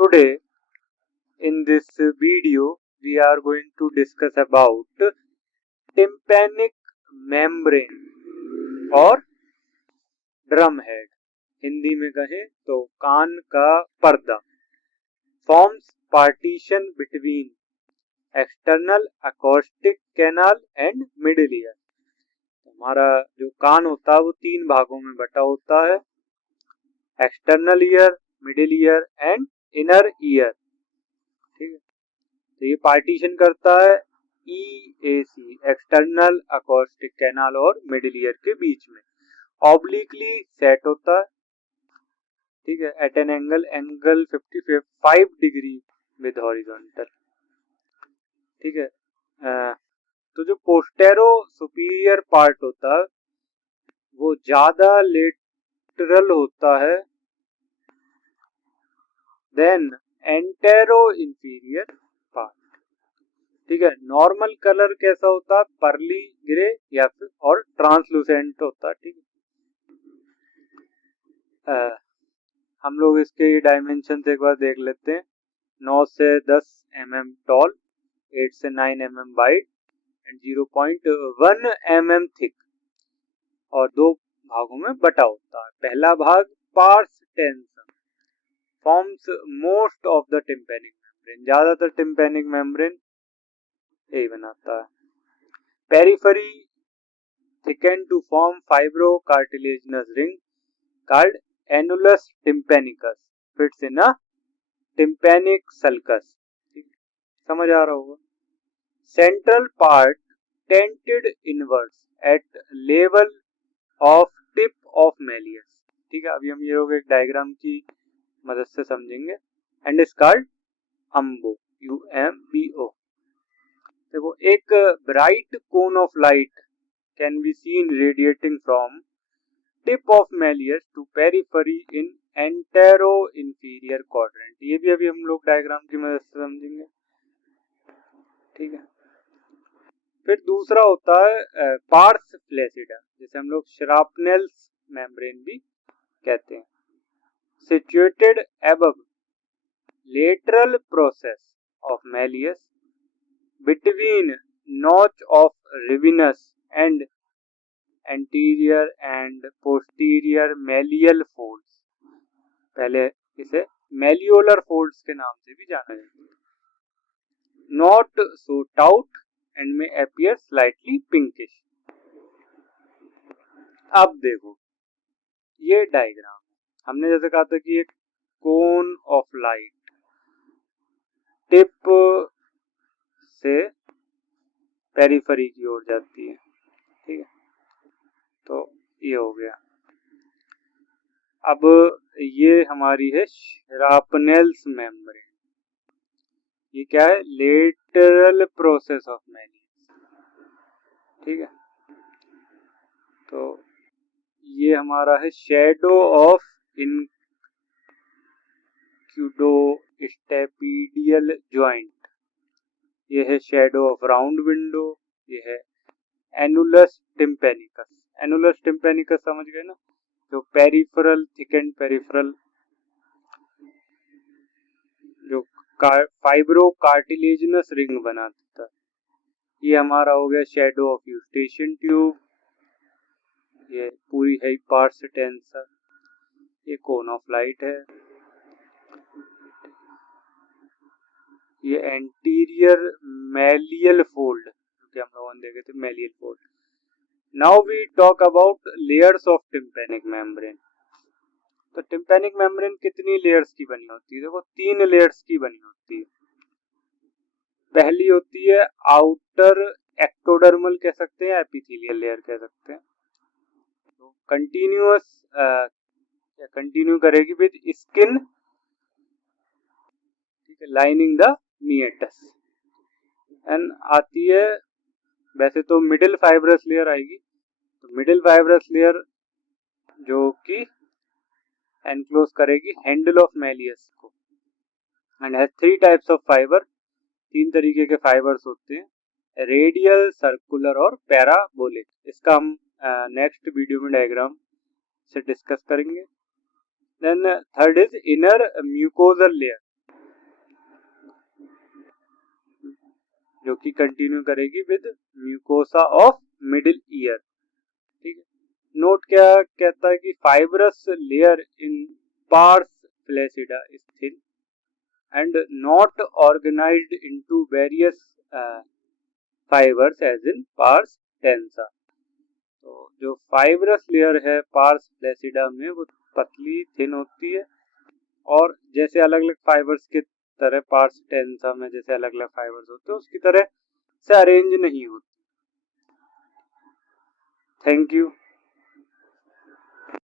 Today in this video we are going to discuss about tympanic membrane और drum head. Hindi में कहें तो कान का पर्दा। Forms partition between external acoustic canal and middle ear. हमारा जो कान होता है वो तीन भागों में बटा होता है, external ear, middle ear and inner ear. ठीक है, तो ये पार्टीशन करता है EAC एक्सटर्नल अकॉस्टिक कैनाल और मिडिल ईयर के बीच में। ऑब्लिकली सेट होता है, ठीक है, at an angle 55 degree with horizontal. ठीक है, तो जो पोस्टेरो सुपीरियर पार्ट होता है वो ज्यादा लेटरल होता है देन एंटेरो इंफीरियर पार्ट। ठीक है, नॉर्मल कलर कैसा होता है, पर्ली ग्रे या फिर और ट्रांसलूसेंट होता है। ठीक है, हम लोग इसके डायमेंशन एक बार देख लेते हैं। 9 से 10 mm टॉल, 8 से 9 mm wide and 0.1 mm thick और दो भागों में बटा होता है। पहला भाग pars tensa forms most of the tympanic membrane, ज्यादातर टिम्पैनिक मेम्ब्रेन यही बनाता है। Periphery thicken to form fibrocartilaginous ring called annulus tympanicus fits in a tympanic sulcus। समझ आ रहा होगा। Central part tented inwards at level of tip of malleus. ठीक है, अभी हम ये लोग एक डायग्राम की मदद से समझेंगे। And is called umbo, UMBO। देखो, एक bright cone of light can be seen radiating from tip of malleus to periphery in antero inferior quadrant. ये भी अभी हम लोग डायग्राम की मदद से समझेंगे। ठीक है, फिर दूसरा होता है पार्स फ्लैसिडा, जिसे हम लोग श्रापनेल्स मेम्ब्रेन भी कहते हैं। Situated above lateral process of malleus between notch of Rivinus and anterior and posterior malleal folds. पहले इसे मेलियोलर फोल्ड्स के नाम से भी जाना जाता है। नॉट सो टाउट एंड में अपीयर स्लाइटली पिंकिश। अब देखो ये डायग्राम, हमने जैसे कहा था कि एक कोन ऑफ लाइट टिप से पेरिफेरी की ओर जाती है। ठीक है, तो ये हो गया। अब ये हमारी है श्रापनेल्स मेम्ब्रेन। ये क्या है, लेटरल प्रोसेस ऑफ मेलियस। ठीक है, तो ये हमारा है शैडो ऑफ इंक्यूडोस्टेपिडियल जॉइंट। ये है शैडो ऑफ राउंड विंडो। ये है एनुलस टिम्पैनिकस। एनुलस टिम्पैनिकस समझ गए ना, जो पेरिफेरल थिकेंड पेरिफेरल जो फाइब्रो कार्टिलेजिनस रिंग बनाता है। ये हमारा हो गया शैडो ऑफ यूस्टेशियन ट्यूब। ये पूरी है पार्स टेंसर। ये कोन ऑफ लाइट है। ये एंटीरियर मेलियल फोल्ड, जो हम लोगों ने देखे थे, malleal fold. Now we talk about layers of tympanic membrane. तो टिम्पैनिक मेम्ब्रेन कितनी लेयर्स की बनी होती है? देखो, 3 लेयर्स की बनी होती है। पहली होती है आउटर एक्टोडर्मल कह सकते हैं, एपिथेलियल लेयर कह सकते हैं। तो कंटिन्यूअस कंटिन्यू करेगी विद स्किन, ठीक है, लाइनिंग द मिएटस। एंड आती है, वैसे तो मिडिल फाइब्रस लेयर आएगी। तो मिडिल फाइब्रस लेयर जो कि एनक्लोज करेगी हैंडल ऑफ मेलियस को and has 3 types of fibre. 3 तरीके के फाइबर्स होते हैं, रेडियल, सर्कुलर और पैराबोलिक। इसका हम नेक्स्ट वीडियो में डायग्राम से डिस्कस करेंगे। Then third is inner mucosal layer. जो कि कंटिन्यू करेगी with mucosa of middle ear. ठीक है, नोट क्या कहता है कि fibrous layer in pars flaccida is thin and not organized into various fibers as in pars densa। तो जो फाइब्रस लेयर है पार्स फ्लैसिडा में वो पतली थिन होती है और जैसे अलग अलग फाइबर्स की तरह पार्स डेंसा में जैसे अलग अलग फाइबर्स होते हैं उसकी तरह से अरेंज नहीं होती। Thank you.